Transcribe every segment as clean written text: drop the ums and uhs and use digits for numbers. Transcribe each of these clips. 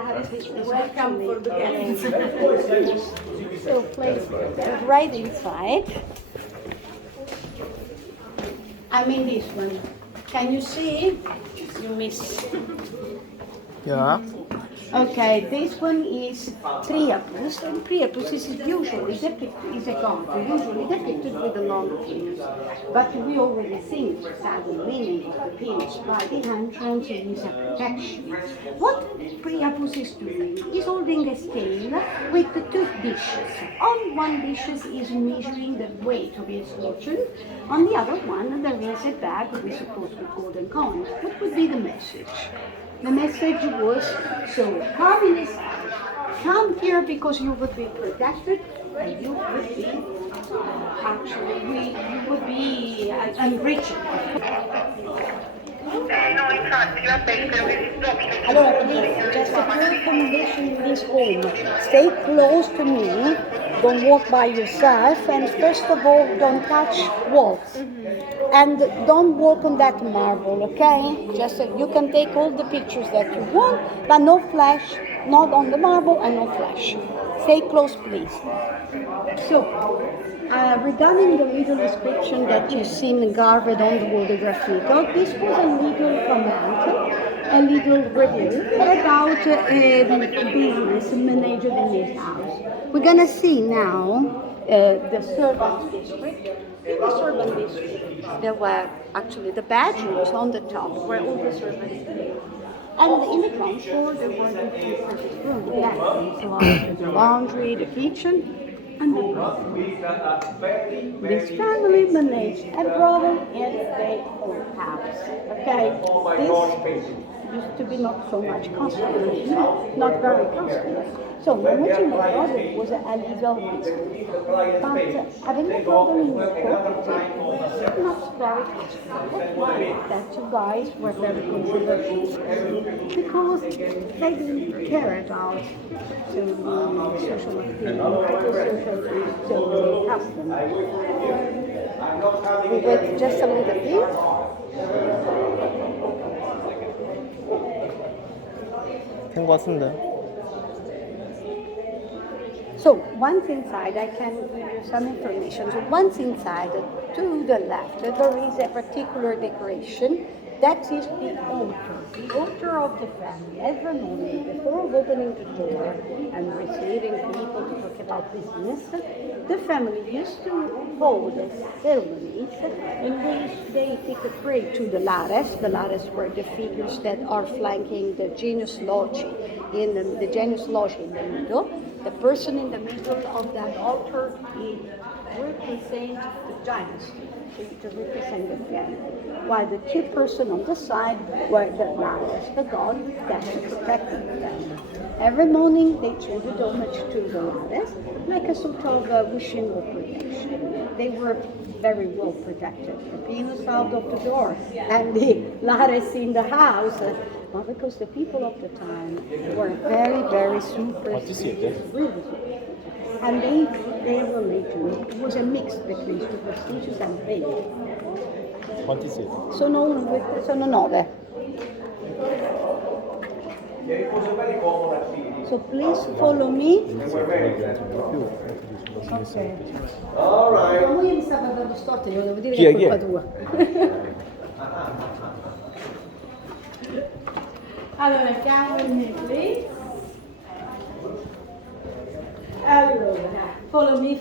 Welcome for the guests. So place right inside. I'm in this one. Can you see? You miss. Yeah. Okay, this one is Priapus, and Priapus is usually depicted, is a god, usually depicted with a long penis. But we already think that the meaning of the penis by the entrance is a protection. What Priapus is doing is holding a scale with the two dishes. On one dish is measuring the weight of his fortune, on the other one there is a bag, we suppose with golden coins. What would be the message? The message was, so come in this house, come here because you would be protected and you would be, you would be unreachable. No, infatti, vabbè, spero che si stoppi. Allora, please, just a few recommendations in this home. Stay close to me, don't walk by yourself, and first of all, don't touch walls. And don't walk on that marble, okay? Just you can take all the pictures that you want, but no flash, not on the marble and no flash. Stay close, please. So, regarding the legal description that you see engraved on the wall, the graffito, this was a legal comment, a legal review about business managed in this house. We're gonna see now the servants district. In the servant district, there were actually the bedrooms on the top where all the servants lived. And in the ground floor, there were the three service rooms, the bathrooms, the laundry, the kitchen, and the brothel. This family managed a brothel in their own house. Okay, this used to be not so much customary, not very customary. So managing a brothel was a legal business. But having a brothel in your property was not very customary. That's why that you guys were very controversial, because they didn't care about social activity, social custom. We wait just a little bit. 된 것 같은데. So once inside, I can give you some information. So once inside, to the left, there is a particular decoration. That is the altar of the family. Every morning, before opening the door and receiving people to talk about business, the family used to hold ceremonies in which they take a prayer to the lares. The lares were the figures that are flanking the genius loci, in the genius loci in the middle. The person in the middle of that altar represents the dynasty, to represent the family, while the two persons on the side were the lares, the god that protected the family. Every morning they traded homage to the lares, like a sort of wishing of protection. They were very well protected. The penis out of the door and the lares in the house. Well, because the people of the time were very, very superstitious, really superstitious. And their religion was a mix between superstitious and faith. Quanti siete? Sono 9. So please follow me. Okay. Ma lui mi stava dando storto, io devo dire che è colpa tua. Allora, chiamo il me, please. Allora, follow me.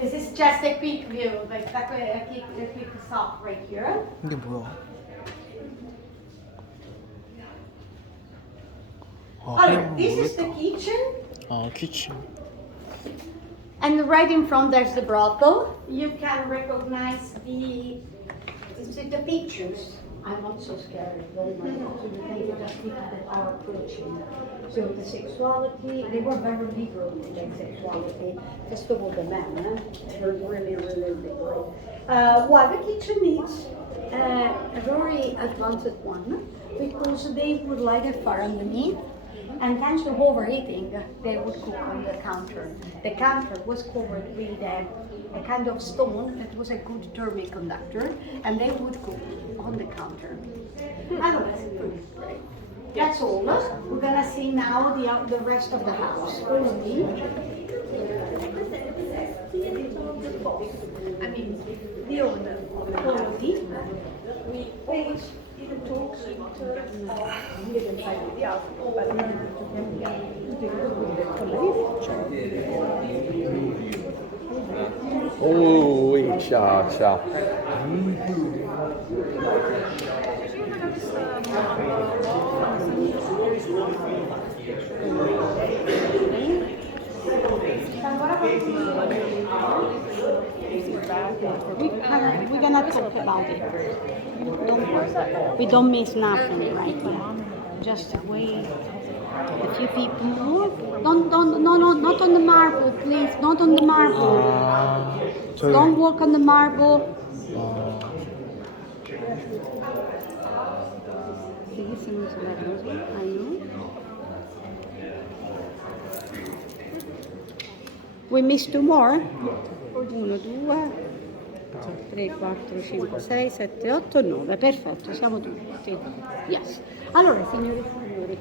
This is just a quick view, like a quick stop right here. 이게 뭐야? Allora, this is the kitchen. 아, kitchen. And right in front there's the brothel. You can recognize the pictures. I'm not so scared. So you think of the people that are approaching. So the sexuality, they were very liberal with their sexuality. First of all, the men, they're really, really liberal. While the kitchen needs a very advanced one, because they would light a fire underneath. And thanks to overheating, they would cook on the counter. The counter was covered with a kind of stone that was a good thermic conductor, and they would cook on the counter. And that's pretty great. That's all. We're gonna see now the rest of the house. Only. I mean, the owner. Only. We always even talk 오이 샤. We're gonna talk about it. Don't worry. We don't miss nothing right now. Just wait. A few people more. No, not on the marble, please. Not on the marble. Don't walk on the marble. We missed two more. 1, 2, 3, 4, 5, 6, 7, 8, 9. Perfetto, siamo tutti. Yes. Allora, signore e signori,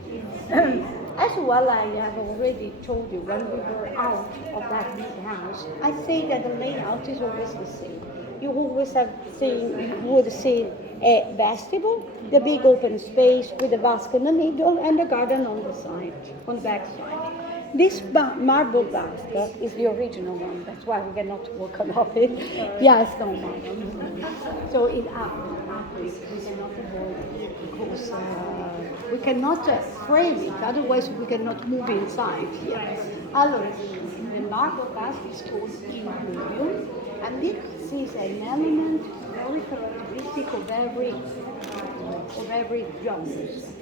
as well I have already told you when we were out of that big house, I say that the layout is always the same. You always would see a vestibule, the big open space with the basket in the middle and the garden on the side, on the back side. This marble basket is the original one. That's why we cannot walk on it. Yes, no marble. So we cannot avoid it because we cannot frame it. Otherwise, we cannot move inside here. Allora, the marble basket is called impluvium, and this is an element very characteristic of every genus.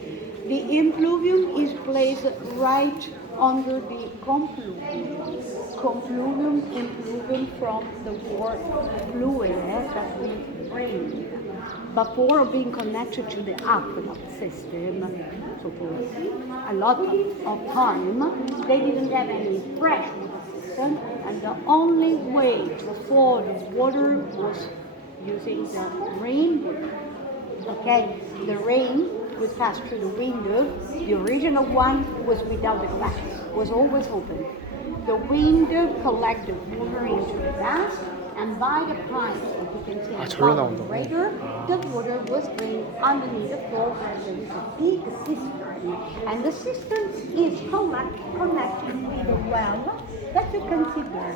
The impluvium is placed right under the confluvium. Confluvium, impluvium from the word fluid that we bring. Before being connected to the aqueduct system, so for a lot of time, they didn't have any fresh system, and the only way to flow the water was using the rain. Okay, the rain would pass through the window. The original one was without the glass, was always open. The window collected water into the gas, and by the pipes that you can see above the radiator, the water was drained underneath the floor where there is a big cistern. And the cistern is connected with a well that you can see there.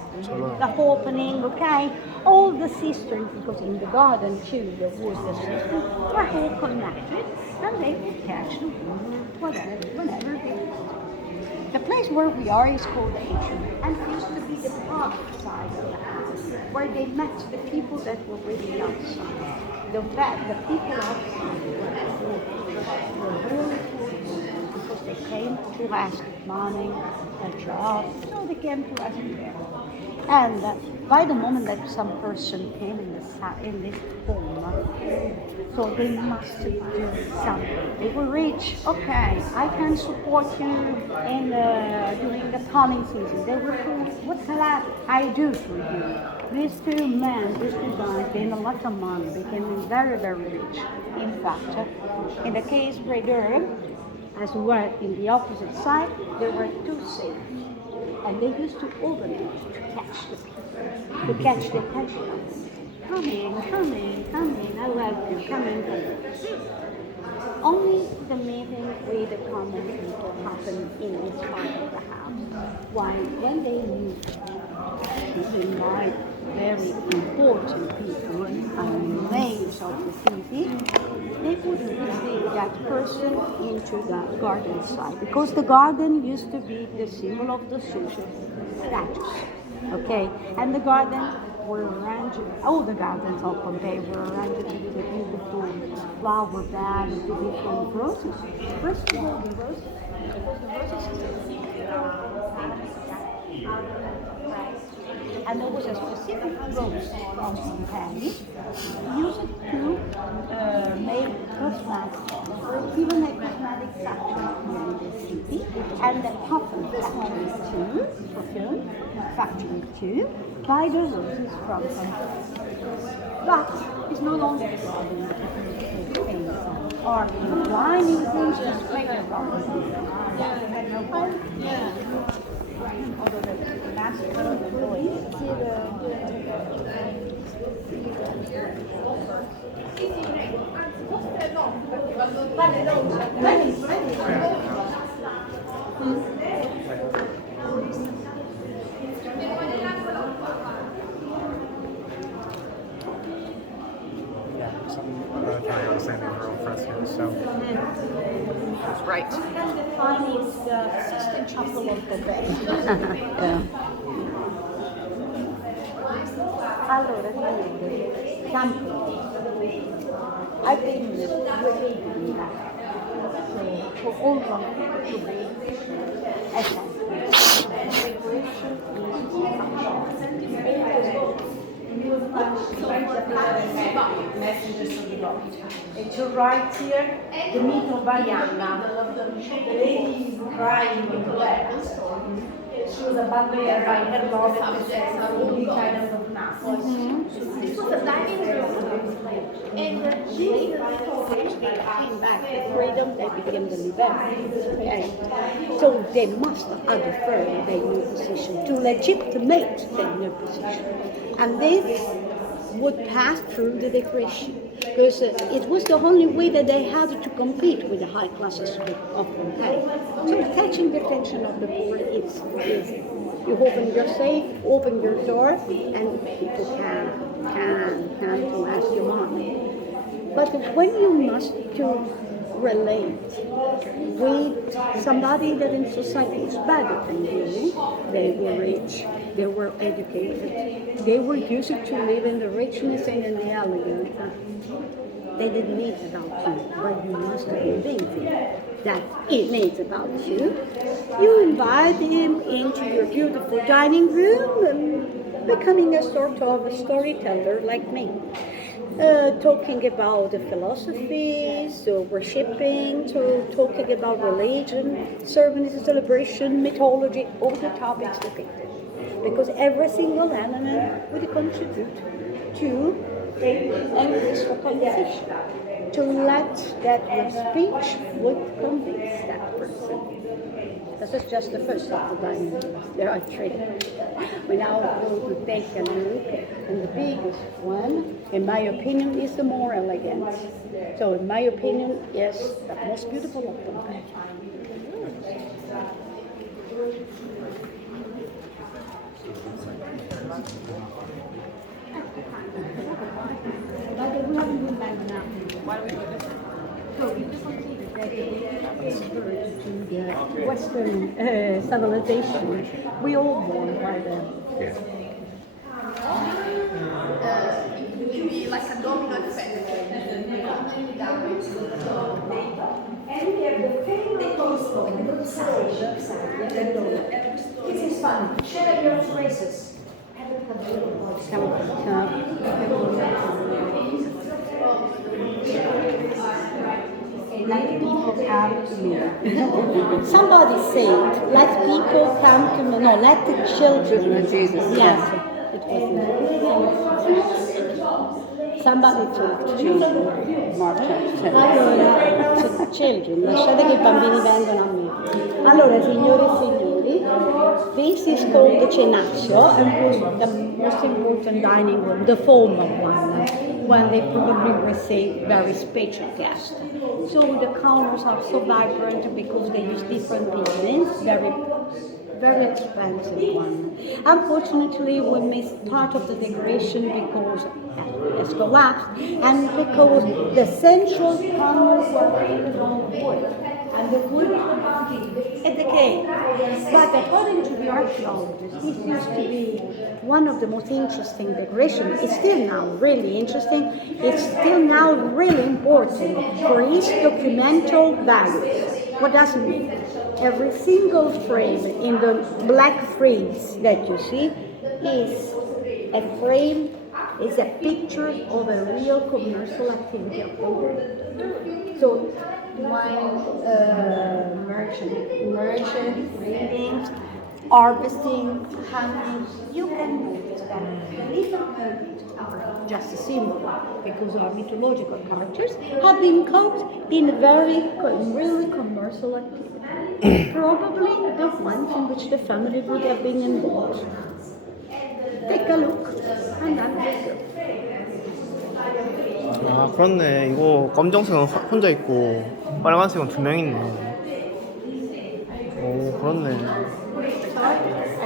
The opening, okay? All the cisterns, because in the garden too there was the cistern, were all connected, and they would catch the water whenever they used. The place where we are is called the atrium, and it used to be the front side of the house, where they met the people that were living outside. The people outside were really poor because they came to ask money, a job, so they came to ask there. And by the moment that some person came in this home, so they must do something. They were rich. Okay, I can support you in during the coming season. They were told, what can I do for you? These two guys gained a lot of money, became very, very rich. In fact, in the case right there, as well in the opposite side, there were two sailors. And they used to open it to catch the people, to catch the attention. Come in, I'll help you, come in. Only the meeting with the common people happened in this part of the house. Why? When they knew to invite very important people and names of the city, they would receive that person into the garden side, because the garden used to be the symbol of the social status. Okay, and the garden were arranged, all the gardens of Pompeii were arranged with a beautiful flower bed, with different roses. First of all, the roses, because the roses and there was a specific rose from Pompeii used to make cosmetics, or even a cosmetic factory in the city, and the perfume factory too, by the roses from Pompeii. But it's no longer the garden that is famous. are dining rooms, just make it wrong. Yeah, some Italian standing are all fresco, so. That's right. And the finest Sistine Chapel of the Bay. Yeah. Allora, campo. I've been repeating that. So, for all of them to be And to right here, the myth of Arianna. The lady is crying in the bed. She was abandoned by her love all the kind of mass. This was a dining room, and Jesus came back to freedom, they became the liberty. So they must affirm their new position to legitimate their new position. And this would pass through the decoration because it was the only way that they had to compete with the high classes of Pompeii. So catching the attention of the poor is easy. You open your safe, open your door, and people can come to ask you money. But when you must to relate with somebody that in society is better than you, they were rich, they were educated, they were used to live in the richness and in the elegance. They didn't need about you, but you must convince him that it needs about you. You invite him into your beautiful dining room, becoming a sort of a storyteller like me. Talking about the philosophies, worshipping, talking about religion, service, celebration, mythology, all the topics depicted. Because every single element would contribute to English vocalization, to let that your speech would convince that person. This is just the first of the dining rooms. There are three. We now go to take a look, and the biggest one, in my opinion, is the more elegant. So, in my opinion, is the most beautiful of them. But we haven't been back now. Why don't we do this? So, if you consider that the Western civilization, we all born by them. it will be like a domino effect. And we have the family coastal on the side. It is fun. Share your phrases. Let people come to me. Somebody said, let people come to me. No, let the children. Jesus. Yes, it was. Somebody told children. Mark chapter 10. Allora, children, lasciate che i bambini vengano a me. Allora, signore e signori, this is called the cenaccio and was the most important dining room, the formal one, when they probably receive very special guests. So the counters are so vibrant because they use different pieces, very expensive one. Unfortunately, we missed part of the decoration because it has collapsed and because the central panels were painted on wood. And the wood it decayed. But according to the archaeologists, this used to be one of the most interesting decorations. It's still now really interesting. It's still now really important for its documental values. What does it mean? Every single frame in the black frieze that you see is a frame, is a picture of a real commercial activity of the world. So wine merchant, reading, harvesting, hunting, you can notice that little bit are just a symbol because are mythological characters, have been caught in really commercial activity. Probably the ones in which the family would have been involved. Take a look and then we'll go. 아 그렇네. 이거 검정색은 혼자 있고 빨간색은 두 명 있네. 오 그렇네.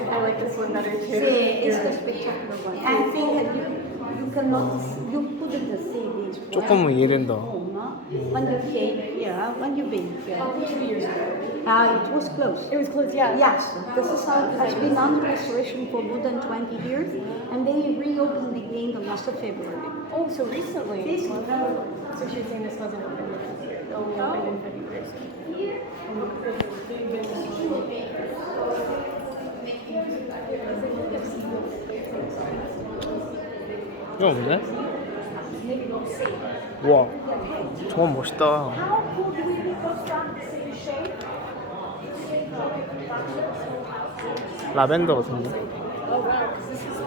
I like this one better too. It's the spectacular one. I think that you cannot, you couldn't see these. 조금은 이해된다. When you came here, when you've been here. 2 years ago. It was closed. It was closed, yeah. Yes, this is has been under restoration for more than 20 years, and they reopened again the last of February. Oh, so recently. This So she was saying this wasn't open yet this year. It only opened in February. 이거 뭔데? 우와 저건 멋있다. 라벤더 같은데? Oh wow, 'cause this is